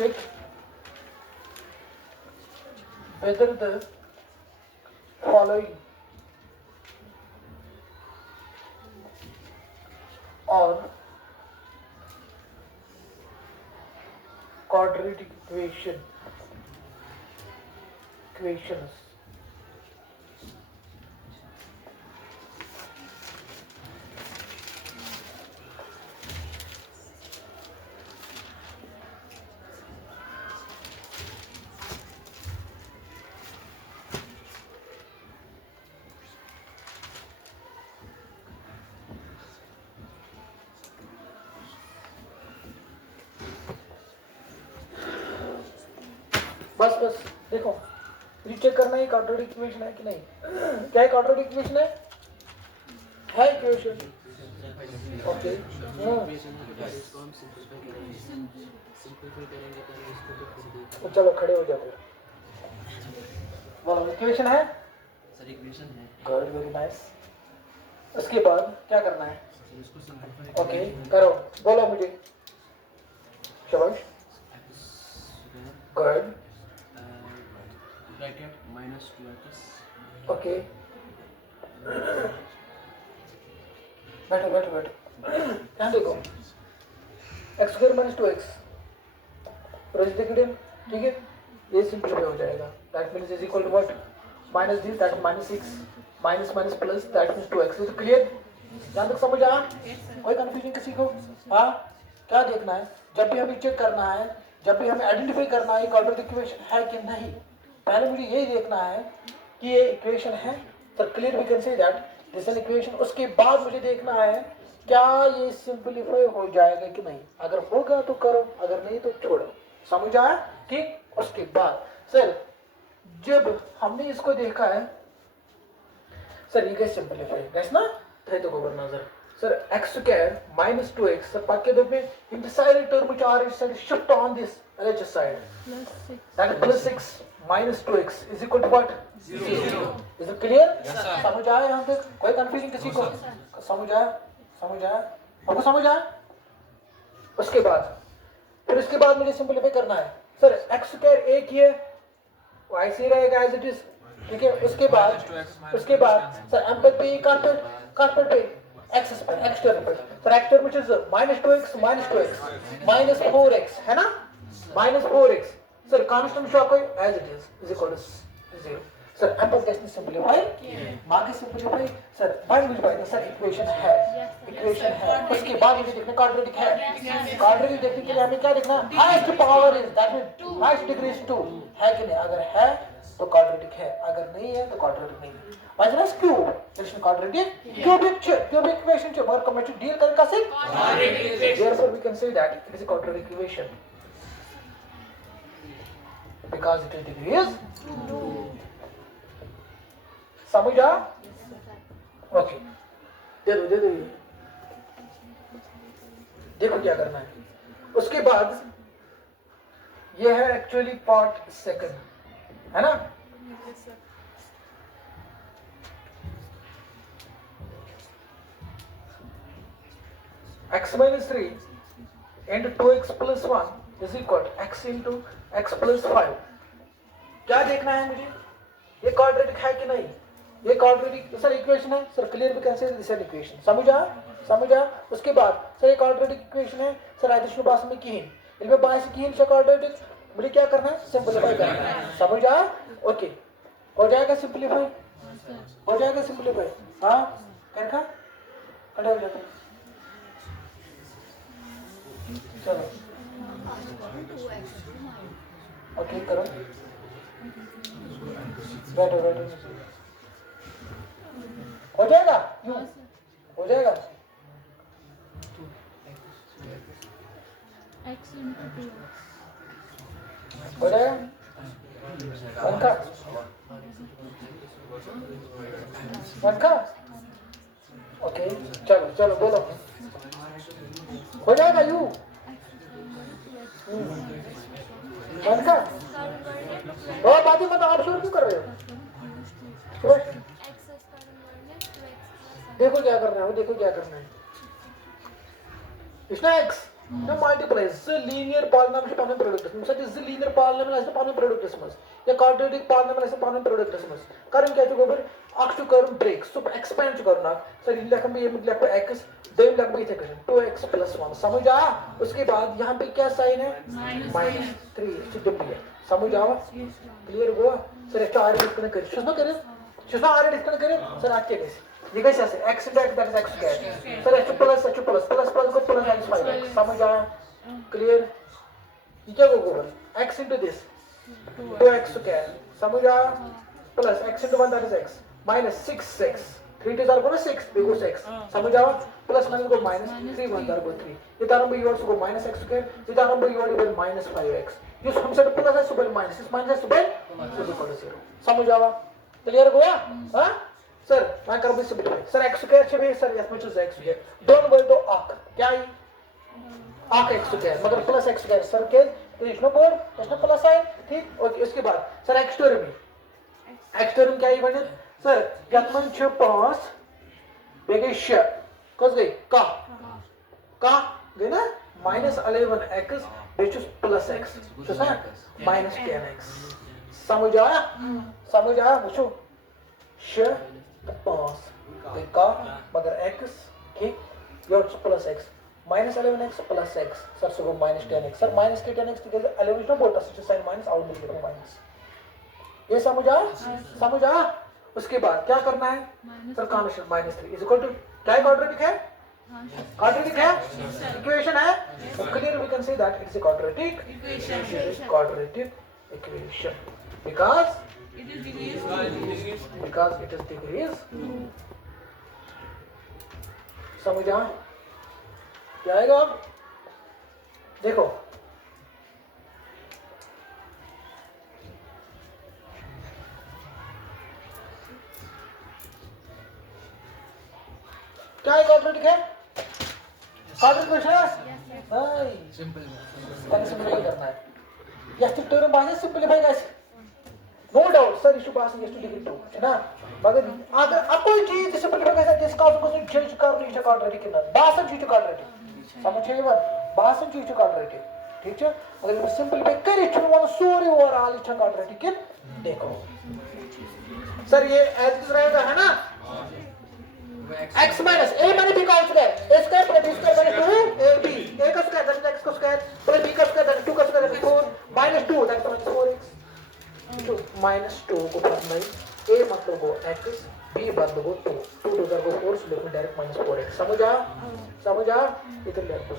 check whether the following are quadratic equations. बस बस देखो, चेक करना है क्वाड्रेटिक इक्वेशन है कि नहीं। क्या है क्वाड्रेटिक इक्वेशन है इक्वेशन। ओके तो चलो खड़े हो जाओ फिर। बोलो इक्वेशन है सर, इक्वेशन है। Good, very nice. उसके बाद क्या करना है? ओके करो, बोलो मुझे। शाबाश, गुड। Bracket -2x। ओके बैठो बैठो बैठो, ध्यान देखो। x square minus 2x reciprocal, ठीक है, ये सिंपलीफाई हो जाएगा। That means is equal to what? Minus this, that -6 minus minus plus, that means 2x। तो क्लियर, जहाँ तक समझ आया? कोई कंफ्यूजन किसी को? हाँ, क्या देखना है जब भी हमें चेक करना है, जब भी हमें आइडेंटिफाई करना है क्वाड्रेटिक इक्वेशन है कि नहीं, पहले मुझे यही देखना है कि ये इक्वेशन है। तो clear we can say that this is equation. उसके बाद मुझे देखना है क्या ये सिंपलीफाई हो जाएगा कि नहीं। अगर होगा तो करो, अगर नहीं तो छोड़ो। समझ आया? ठीक। उसके बाद सर जब हमने इसको देखा है सर, ये कैसे सिंपलीफाई दैट्स ना थे तो गोबर नजर सर x square minus 2x सर पाके दो पे इन the side term which are inside shift on this LHS side that is plus 6 minus 2x is equal to what? 0. Is it clear? Yes, sir. समझ आया यहाँ तक? कोई कंफ्यूजन किसी को? समझ आया? समझ आया? आपको समझ आया? उसके बाद फिर उसके बाद मुझे सिंपलीफाई करना है सर। x square एक ही है, वो ऐसे ही रहेगा एज इट इज, ठीक है। उसके बाद सर m पे कार्पेट पे x टर्म पे sir x term which is -2x minus 4x है ना, -4x सर कांस्टेंट शो कोई as it is equal to 0 sir. m पर कैसे simplify mark simplify sir by sir equation है उसके बाद मुझे देखना क्वाड्रेटिक है। क्वाड्रेटिक देखने के लिए हमें क्या देखना? Highest power is that means highest degree is 2 है कि नहीं। अगर है तो क्वाड्रेटिक है, अगर नहीं है तो क्वाड्रेटिक नहीं है। माइनस क्यूब इसमें क्वाड्रेटिक क्यूबिक इक्वेशन जो मगर कमेंट डील करने का से quadratic equation. therefore we can say that it is a quadratic equation because its degree is 2। समझ आ? ओके दे दो देखो क्या करना है। उसके बाद ये है एक्चुअली पार्ट सेकंड है ना। x minus 3 into 2x plus 1 is equal to x into x plus 5। क्या देखना है मुझे? ये क्वाड्रेटिक है कि नहीं। ये क्वाड्रेटिक सर इक्वेशन है sir, clear we can say this is equation. समझ आ? उसके बाद सर ये क्वाड्रेटिक इक्वेशन है सर, आदेश बास में की इनमें बास की से क्वाड्रेटिक मुझे क्या करना है? सिंपलीफाई करना है। समझ आ? ओके हो जाएगा सिंपलीफाई, हाँ कैसा खड़े हो जाते हैं। चलो ओके करो, बैठो हो जाएगा हो जाएगा। हो जाएगा बनका ओके चलो बोलो हो जाएगा यू बनका। और बात मत आप शुरू क्यों कर रहे हो? देखो क्या करना है, इसमें x ना मल्टीप्लाई ज लीनियर पॉलिनॉमियल पाने प्रोडक्ट में सच ज लीनियर पॉलिनॉमियल ऐसे पाने प्रोडक्ट में या क्वाड्रेटिक पॉलिनॉमियल ऐसे पाने प्रोडक्ट में कारण क्या है गोबर अख टू कर ब्रेक सुप एक्सपेंड टू करना सर ये लेखन में ये लेख पे x देम लेख पे इथे कर 2x + 1 समझ आ उसके बाद यहां पे क्या साइन है -3 सिद्ध है समझ आओ क्लियर हुआ सर एक्स्ट्रा आर डिस्कनेक्ट कर छुस ना करे छुस ना आर डिस्कनेक्ट करे सर आके कैसे ये कैसे ऐसे x into x that is x square sir h plus को प्लस x 5x समझ आया क्लियर ये क्या होगा x into this 2x square समझ आया plus x into 1 that is x minus 6x 3 to 0 6 because x समझ आया प्लस माइनस को minus 3 1 0 3 ये तारा में योर को minus x square ये तारा में योर इक्वल minus 5x ये हम से प्लस है सुबह माइनस इस माइनस है सुबह इक्वल 0 समझ आया क्लियर हुआ हां सर मैं कर भी सिंपलीफाई सर x स्क्वायर छे सर यस मुझे x स्क्वायर डोंट वर्ड दो आक क्या है आक x स्क्वायर मगर प्लस x स्क्वायर सर के इसमें बोर्ड इसमें प्लस है ठीक ओके उसके बाद सर x टर्म क्या है बने सर यतमन छ 5 बेगे 6 कस गई का गई ना -11x बेचुस प्लस x तो सर -10x समझ आया पूछो 6 5 का मगर x ठीक your plus x -11x plus x sir so -10x sir -10x तो 11 तो बोलता है साइन माइनस आउट में लिखो माइनस ये समझ आ उसके बाद क्या करना है sir constant -3 is equal to क्या क्वाड्रेटिक है इक्वेशन है so clear we can say that it is a quadratic equation because it is degrees समझ आ क्या आएगा अब देखो क्या है क्वाड्रेटिक है क्वाड्रेटिक है नहीं सिंपल करना है यह टर्म बाहर सिंपलीफाई कैसे नो डाउट सर इशू पास है डिग्री 2 है ना मगर अगर अब कोई चीज सिंपलीफाई कैसे डिस्क आउट को चेंज कर रही है क्वाड्रेटिक ना बासन चीज क्वाड्रेटिक समझिए बात बासन चीज क्वाड्रेटिक ठीक है अगर सिंपलीफाई करे तो वो सॉरी ओवरऑल इस क्वाड्रेटिक देखो सर ये एज रहेगा है ना x minus a minus b का square a square plus b square minus 2ab a का स्क्वायर दैट इज x का स्क्वायर प्लस b का स्क्वायर दैट इज 2 का square that is 4 minus 2 that is 4x तो -2 को plus नहीं a मतलब वो x b मतलब वो 2 2 टू द 4 सो लिखो डायरेक्ट -4x समझ आ इधर ले आओ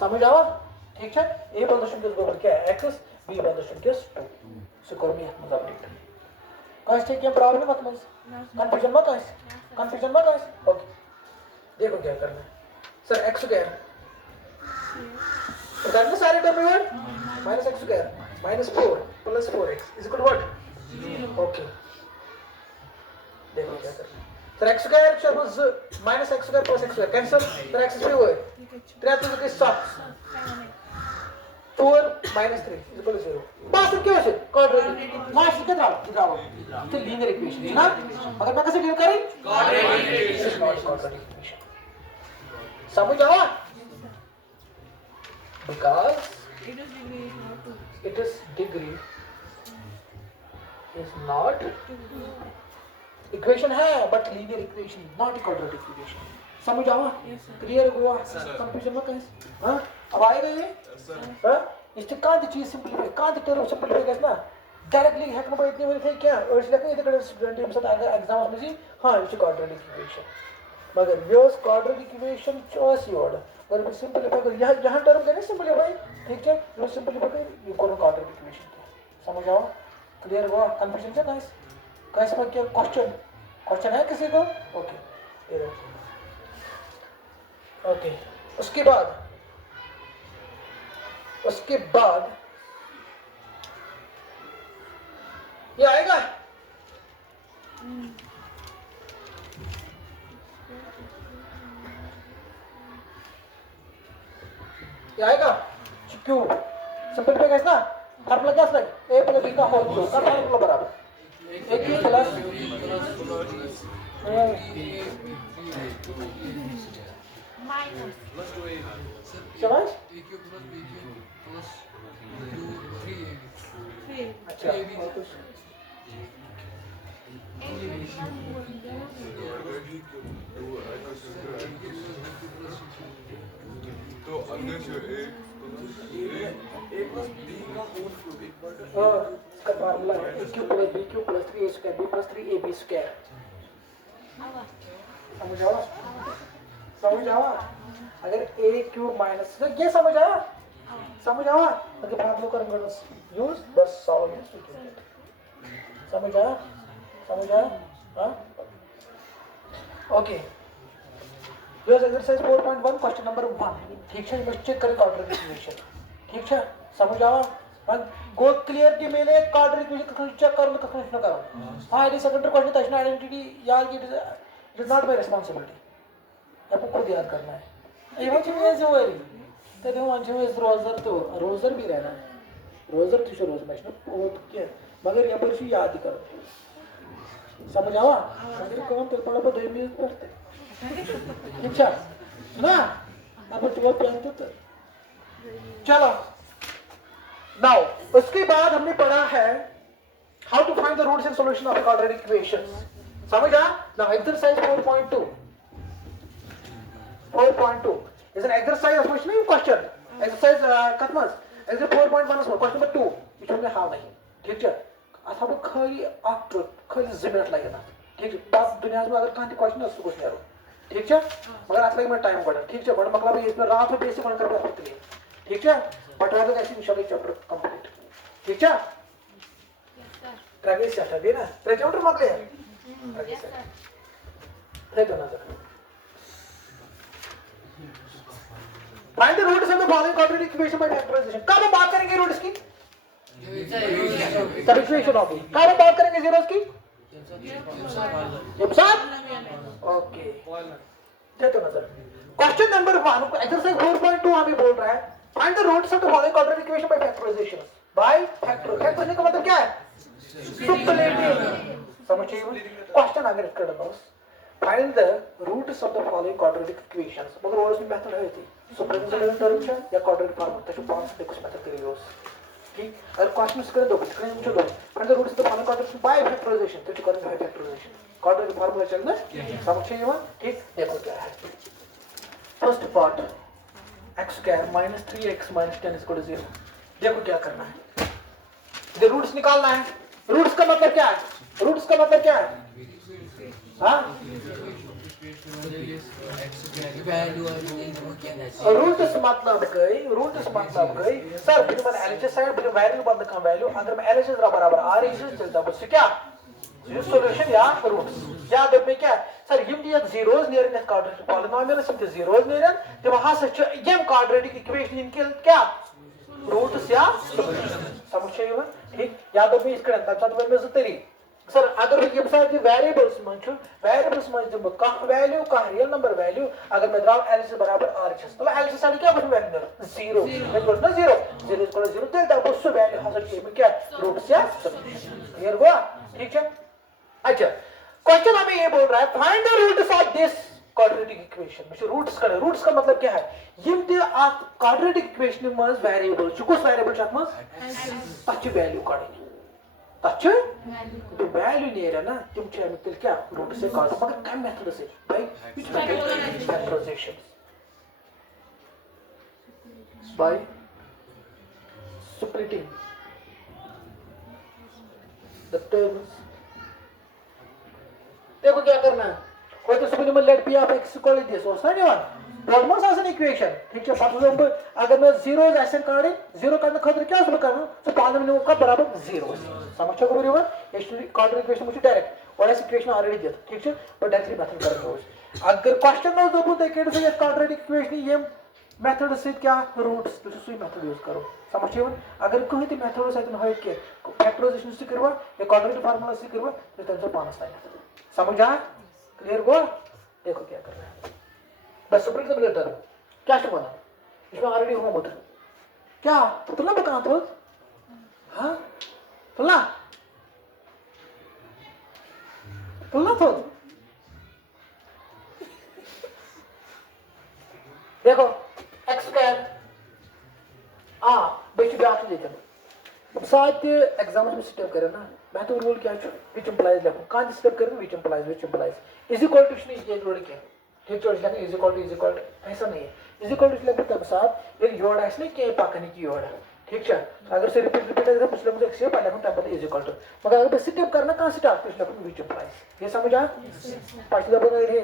समझ आवा ठीक है a बंदोशन के बराबर क्या है x b बंदोशन के 2 सो करो मैं मतलब अपडेट कौन क्या प्रॉब्लम मतलब कंफ्यूजन मत है ओके देखो क्या करना है सर x स्क्वायर तो करना सारे टर्म में -x square -4 plus 4x is equal to what okay देखो क्या करना सर x स्क्वायर शब्द -x square plus x square cancel sir x square हुआ 3 तो 7 4 -3 is equal to 0 बस क्या है क्वाड्रेटिक मास कितना दिखाओ तो लीनियर इक्वेशन है ना अगर मैं कैसे डील करें क्वाड्रेटिक इक्वेशन समझ आया because it is degree is not equation है but linear equation not quadratic equation समझ आवा क्लियर हुआ कंफ्यूजन मत है हां अब आएगा ये हां इससे कांत चीज सिंपलीफाई कांत टर्म सिंपलीफाई करना डायरेक्टली हैक में इतने वाले थे क्या और इसलिए कि इधर स्टूडेंट के साथ आएगा एग्जाम में जी हां इट्स क्वाड्रेटिक इक्वेशन मगर योस क्वाड्रेटिक इक्वेशन चॉइस योर और सिंपलीफाई कर यहां टर्म करें सिंपलीफाई ठीक है जो सिंपलीफाई कर यू करो क्वाड्रेटिक इक्वेशन समझ आओ क्लियर हुआ कंफ्यूजन से गाइस गाइस पर क्या क्वेश्चन है किसी को ओके ओके उसके बाद ये आएगा क्यों सिंपल पे कैसे ना आप लगा सक a प्लस b का होल 2 का मतलब बराबर ए क्यू प्लस समझ? अच्छा और कुछ? तो अंदर से ए प्लस बी का होल क्यूब एक बार इसका फार्मूला है A cube plus B cube plus 3 A square B plus 3 A B square. समझ आवा? समझ आवा? अगर ए क्यूब माइनस ये समझ आया? समझ आवा? अगर फार्मूला करेंगे बस यूज बस सॉल्व समझ आया? समझ आया? हाँ okay use exercise 4.1 question number 1 ठीक है। बस चेक करें क्वाड्रेटिक इक्वेशन ठीक है। समझ आवा? गो क्लियर की मेले क्वाड्रेटिक इक्वेशन चेक करो तो कहीं न करो हां ये सेकंड क्वेश्चन तजन आइडेंटिटी यार it is not my responsibility आपको खुद याद करना है ये वजह में ज़रूरी तो वो वजह इस रोजर भी रहना रोजर तो रोज मशीन वो क्या मगर ये पर याद करो समझ आवा? मगर कौन तो पड़ा पर 2 मिनट पढ़ते ठीक है ना अब तो पेन तो चलो नाउ उसके बाद हमने पढ़ा है how to find the roots and solution of quadratic equations समझ आ? Now exercise 4.2 is an exercise of which name question exercise katmas exercise 4.1 is question number 2 which हमने हाल नहीं ठीक है अथा वो खाली आफ्टर खाली 2 मिनट लगेगा ठीक है बस दुनिया में अगर कहीं क्वेश्चन है उसको कुछ नहीं ठीक है मगर आज लगे मैं टाइम पड़ा ठीक है बड़ा मतलब इसमें रात में बेसिक बनकर करते लिए ठीक है बट रात ऐसे इंशाल्लाह चैप्टर कंप्लीट ठीक है ट्रैगेस चैप्टर भी ना चैप्टर मगले ट्रैगेस है तो नजर find the roots of the following quadratic equation by factorization कब हम बात करेंगे रूट्स की सब इक्वेशन होगी कब हम बात करेंगे जीरोस की एक साथ ओके तो नजर क्वेश्चन नंबर 1 एक्सरसाइज 4.2 हमें बोल रहा है find the roots of the following quadratic equation by factorization by factorization का मतलब क्या है सुपरलेटिव समझिए क्वेश्चन अगर कर दो find the roots of the following quadratic equations मगर और उसमें मेथड है थी सुपरलेटिव टर्म या क्वाड्रेटिक फॉर्म तो पांच से कुछ मेथड करिए उस ठीक अगर क्वेश्चन कर दो स्क्रीन में दो find the roots of the following quadratic by factorization तो करेंगे बाय फैक्टराइजेशन क्वाड्रेटिक फार्मूला चलना समझिए ये ठीक देखो क्या है first part x square minus 3x minus 10 equal to 0 देखो क्या करना है ये रूट्स निकालना है रूट्स का मतलब क्या है रूट्स का मतलब क्या है हाँ रूट्स मतलब गई सर फिर मैंने एलएचएस साइड फिर वैल्यू बंद का वैल्यू अगर मैं एलएचएस बराबर आ रही है चलता बस क्या सॉल्यूशन या रूट्स याद रखने क्या सर यम दिया zeros near in quadratic polynomial SIM zeros near ते वहां से यम क्वाड्रेटिक इक्वेशन इनके क्या रूट्स या सॉल्यूशन समझिए ठीक याद रखिए इसका तब में तरी सर अगर ये साथ वेरिएबल्स में जब का वैल्यू का रियल नंबर वैल्यू अगर मैं द्राव एल से बराबर आर छ तो एल से साड़ी क्या बन वैल्यू 0 मैं बोलना 0 0 इक्वल 0 डेल्टा उस वैल्यू हासिल किए में क्या रूट्स या क्लियर हुआ ठीक है अच्छा क्वेश्चन हमें ये बोल रहा है find the roots of this quadratic equation में रूट्स का मतलब क्या है यम ते आप क्वाड्रेटिक इक्वेशन में वेरिएबल कुछ वेरिएबल छत में अच्छी वैल्यू काढेंगे अच्छा तो वैल्यू नहीं है ना तुम चाहे मतलब क्या रूट से काटो मगर कम मेथड से भाई which method factorization by splitting the terms देखो क्या करना है कोई तो सुपरलिम let p of x equal this और ना नहीं नॉर्मल एज एन इक्वेशन ठीक है फॉर एग्जांपल अगर मैं जीरोस ऐसे काटे जीरो करने खातिर क्या उसमें करना तो पॉलिनोमियल का बराबर 0 समझो को बराबर एक्चुअली क्वाड्रेटिक इक्वेशन मुझे डायरेक्ट और ऐसे इक्वेशन ऑलरेडी दिया ठीक है बट डायरेक्टली मेथड करेंगे अगर क्वेश्चन में दो देखिए तो ये क्वाड्रेटिक इक्वेशन ये मेथड से क्या रूट्स तो सुई मेथड यूज करो समझिए अगर कोई तो मेथड से न है के फैक्टराइजेशन से करवा या क्वाड्रेटिक फार्मूला से करवा तो तंत्र पाना चाहिए समझा क्लियर हुआ देखो क्या कर रहा है बस सुपरलिम लेटर क्या बना इसमें ऑलरेडी हुआ मोटर क्या तुला बता तो हाँ तुला पुलना थो देखो x स्क्वायर बेच ब्याह देते साथ एग्जाम में स्टेप करे ना मैं तो रूल क्या विच इंप्लाइज लिखूं कहां स्टेप करे which implies is equal to ये जोड़ के ठीक जोड़ लिखना इज इक्वल टू ऐसा नहीं है इज इक्वल टू लिखते तब साथ ये जोड़ ऐसे नहीं के पाकने की जोड़ ठीक है अगर से रिपीट अगर पिछले मुझे एक्सेप्ट पहले हम तब इज इक्वल टू मगर अगर स्टेप करना कहां से स्टार्ट पिछले विच इंप्लाइज ये समझ आ पाछला बना रे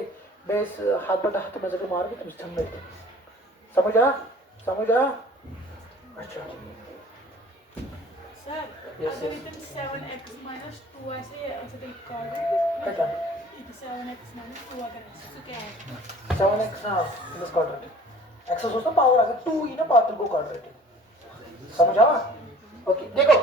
बेस हाथ बटा हाथ में जगह मार के तुम समझ आ अच्छा सर Yes, अगर yes. इतने 7x minus 2 ऐसे तो कर क्या 7x minus 2 अगर ऐसे तो क्या है 7x in this quadratic x सोचो पावर अगर 2 ही ना पावर को quadratic समझ आवा ओके देखो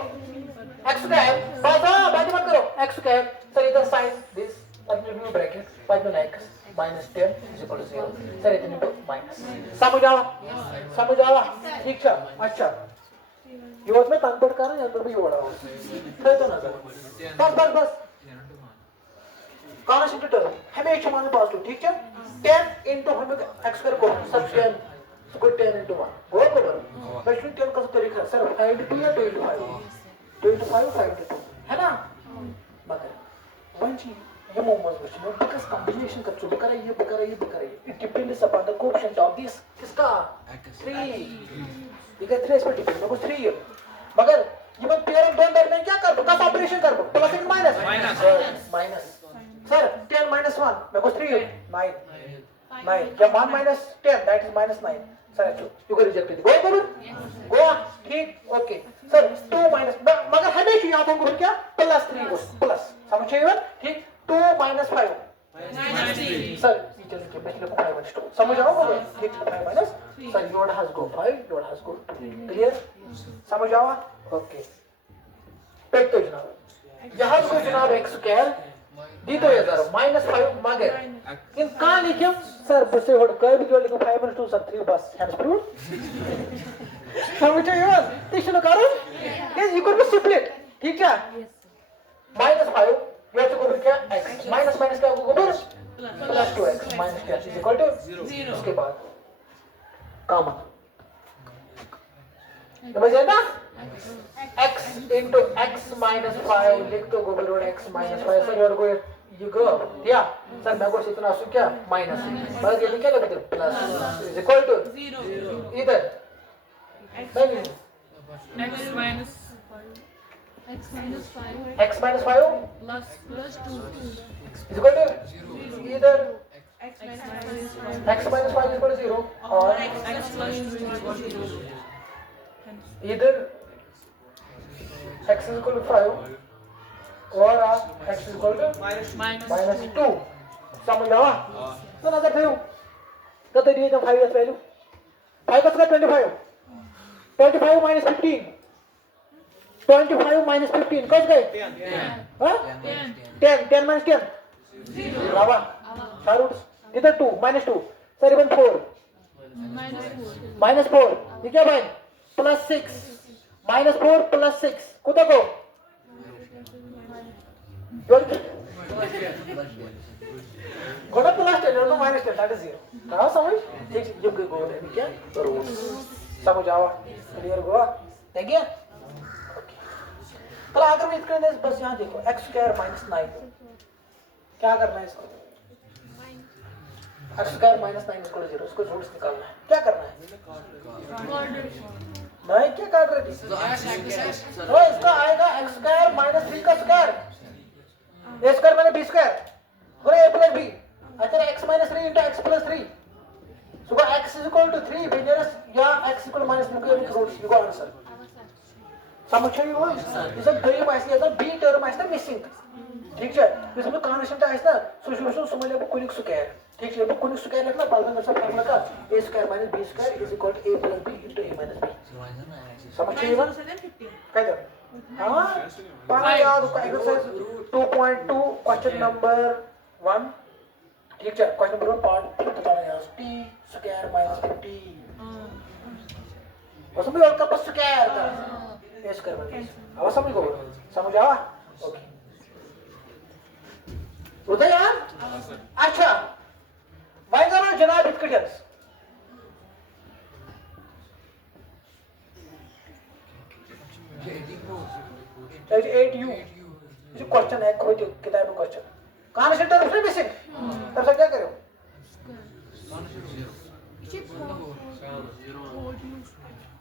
x स्क्वायर बात मत करो x स्क्वायर सर इधर sin this like new bracket बाद में x minus 10 is equal to 0 sir इतने तो माइनस समझ आवा ठीक है अच्छा योद में तंतुड़ का ना यंत्र भी योड़ा हो फिर तो ना बस कांस्टेंट टर्म हमेशा मान पास टू ठीक है 10 into हमें x स्क्वायर को सब्सटेंस को 10 into 1 गो मैं 10 का तरीका सर 5 into 2 या 2 into 5 5 into 2 है ना मगर वन चीज ये मोमोस में बिकॉज़ कॉम्बिनेशन कर चुके बकरा ये it depends upon the coefficient of this किसका 3 ठीक है 3 इस पर डिपेंड है 3 है मगर ये मैं पेयर ऑफ दोनों दरमियान क्या कर दूं ऑपरेशन कर दूं plus and minus sir 10 minus 1 मैं को 3 9 या 1 minus 10 that is minus 9 sir you can reject it go ठीक ओके सर 2 minus मगर हमेशा याद होगा क्या प्लस 3 को प्लस समझे ये ठीक 2 minus 5 सर ये चलिए पिछले को 5 minus 2 समझ आओगे ठीक 5 minus सर योड हैज गो 5 योड हैज गो क्लियर समझ आवा ओके पेट तो जनाब यहां को जनाब x स्क्वायर दी तो यार -5 मांगे इन कहां लिखे सर बस से होड़ कई भी जोड़ लिखो 5 2 सर 3 बस हैंड्स प्रूव समझे यार तीसरा करो ये इक्वल टू स्प्लिट ठीक है -5 ये तो को क्या x माइनस क्या होगा प्लस 2x माइनस क्या इज इक्वल टू 0 उसके बाद कॉमन समझे ना x into x minus 5 लिख तो Google road x minus 5 sir और को you go या सर मैं को इतना सु क्या माइनस बस ये क्या लगता है प्लस इज इक्वल टू 0 इधर नहीं x minus 5 plus 2 is equal to either x minus 5 is equal to 0 or x plus 2 is equal to 0 either x is equal to 5 or x is equal to minus 2 समझ आवा तो नजर थे तो दिए जब 5 वैल्यू 5 का 25 minus 15 25 minus 15 कौन गए 10 minus 10 0 आवा शारुट इधर 2 minus 2 सर इवन 4 minus 4 ये क्या भाई plus 6 minus 4 plus 6 कुत्ता को गोड़ा plus 10 और minus 10 that is 0 कहाँ समझ ठीक जब कोई गोड़ा है क्या रूल समझ आवा क्लियर हुआ देखिए तो अगर मैं इसके अंदर बस यहाँ देखो x स्क्वायर minus 9 क्या करना है इसको x स्क्वायर minus 9 इसको 0 इसको छोड़ निकालना है क्या करना है नहीं क्या काट रहे थे तो इसका आएगा x स्क्वायर minus 3 का square a square minus b square और a plus b अच्छा x minus 3 into x plus 3 so x is equal to 3 when there is या x equal to minus 2 के रूट्स you got answer समझ रहे हो इसे दो ऐसे आता b टर्म ऐसा मिसिंग ठीक है इसमें कांस्टेंट ऐसा सॉल्यूशन समझ ले कोनिक स्क्वायर ठीक है वो कोनिक स्क्वायर लिखना पालन कर फार्मूला का a square minus b square is equal to a plus b into a minus b समझ रहे हो क्या कर हां पाना याद का एक्सरसाइज 2.2 क्वेश्चन नंबर 1 ठीक है क्वेश्चन नंबर 1 पार्ट बताना है t स्क्वायर minus 50 उसमें और का स्क्वायर का पेश करवा दीजिए अब समझ गए समझ आवा ओके रुदा यार अच्छा वही करो जनाब इतकटस 8U ये क्वेश्चन है कोई किताब में क्वेश्चन कहां से टर्म मिसिंग तब से क्या करो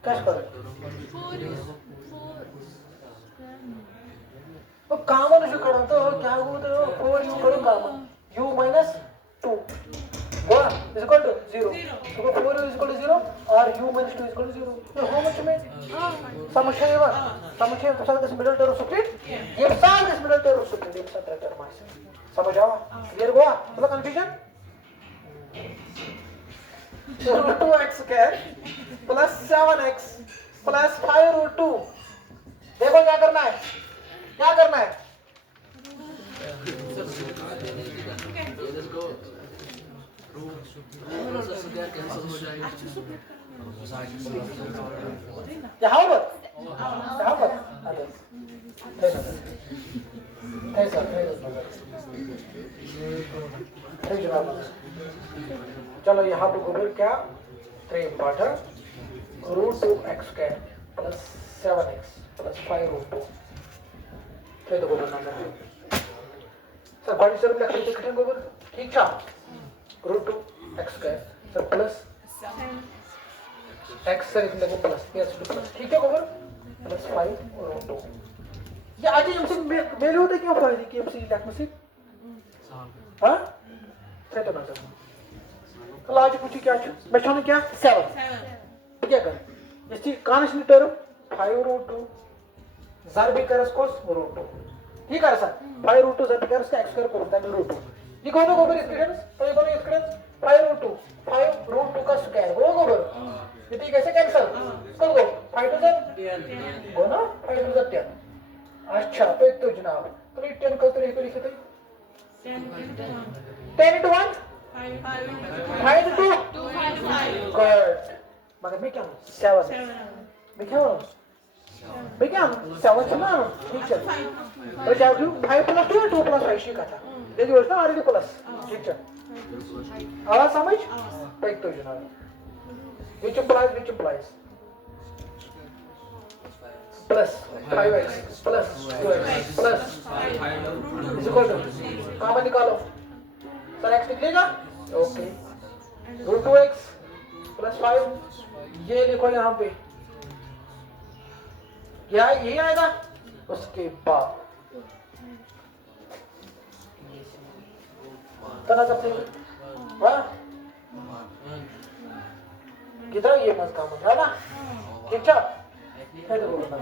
कैसे करो तो कॉमन जो करो तो क्या हुआ तो 4U करो common U minus 2 what is equal to 0 so 4U is equal to 0 or U minus 2 is equal to 0 so how much में समझे ये बात समझे तो साथ इस मिडिल टर्म स्प्लिट ये साथ इस मिडिल टर्म स्प्लिट ये साथ टर्म है समझ आओ क्लियर हुआ मतलब confusion so 2x square plus 7x plus 5 root 2 देखो क्या करना है यहाँ पर चलो यहाँ पे गोबर क्या 3 बटा root 2x square plus 7x plus 5 root 2 फिर तो गोबर नंबर सर बड़ी सर में लिख देते गोबर ठीक था root 2x square sir plus x sir इसमें को प्लस प्लस ठीक है गोबर प्लस 5 रूट 2 ये आज हमसे मेल होते क्यों फायदे की हमसे लिखने से हाँ सही तो ना सर कल आज पूछी क्या मैं चाहूँ क्या 7 क्या कर इसकी कांस्टेंट टर्म 5 रूट 2 ज़र भी करस कोस रूट 2 ठीक है सर 5 रूट 2 ज़र भी करस का x स्क्वायर कोस दैट रूट 2 ये कौन है गोबर स्टूडेंट्स तो ये कौन है स्टूडेंट्स 5 रूट 2 का स्क्वायर वो गोबर ये ठीक कैसे कैंसिल कर दो 5 टू द 10 गो ना 5 टू द 10 अच्छा तो एक तो जनाब तो ये 10 का तो लिखे थे 10 into 1 5 into 2 good मगर मैं क्या हूँ 7 मैं क्या हूँ 7 सुना ठीक है तो जाओ 5 plus 2 2 plus 5 का था ये जो है ना आगे प्लस ठीक है आवाज समझ तो एक तो जनाब which implies plus 5x plus 2x plus is equal to common निकालो सर x निकलेगा ओके रूट 2x प्लस 5 ये लिखो यहाँ पे क्या यही आएगा उसके बाद करना सबसे वाह किधर ये मत काम है ना ठीक है है तो बोलना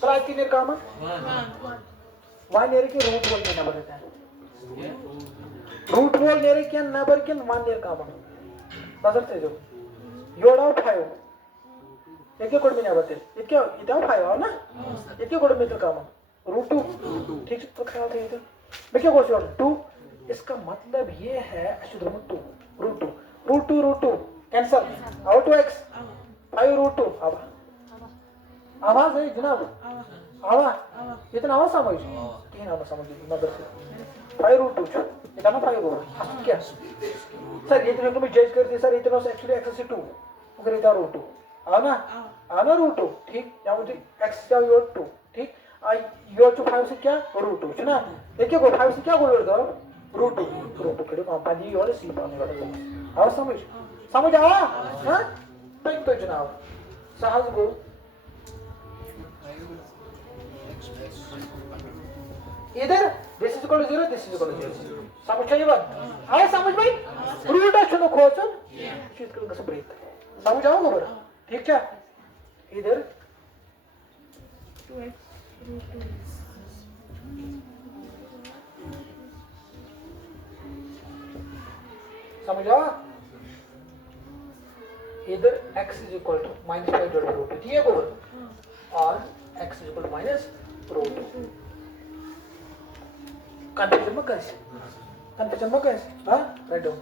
तो आज की काम है वन नेर के रूट बोल में नंबर देता है रूट बोल नेर के नंबर के वन नेर काम है नजर से जो योड़ा 5 एक कोड में नंबर दे इतने इतना 5 आओ ना इतने कोड में तो काम है रूट 2 ठीक है तो ख्याल रखिए मैं क्या बोल रहा हूँ 2 इसका मतलब ये है अशुद्ध root 2 cancel out 2x 5 root 2 अब आवाज है जनाब आवाज इतना आवाज समझ क्या नाम समझ मदर से 5 रूट 2 इतना 5 होगा क्या सर ये तो मैं जज करते सर इतना से एक्चुअली x से 2 अगर इतना रूट 2 आना रूट 2 ठीक या मुझे x का योर 2 ठीक आई योर 5 से क्या रूट 2 है ना देखिए को 5 से क्या बोल रहा था रूट 2 के कंपानी और सी पाने वाला आवाज समझ आवा हां तो जनाब सहज को इधर this is equal to 0 this is equal to 0 समझ चाहिए बात आया समझ भाई रूट अच्छो खोचन चीज को कसम ब्रेक समझ आओ गोबर ठीक है इधर 2x रूट 2 समझ आओ इधर x is equal to minus 5 divided by root 2 ठीक है गोबर और x is equal to minus root 2 confusion मत कर हाँ राइट डाउन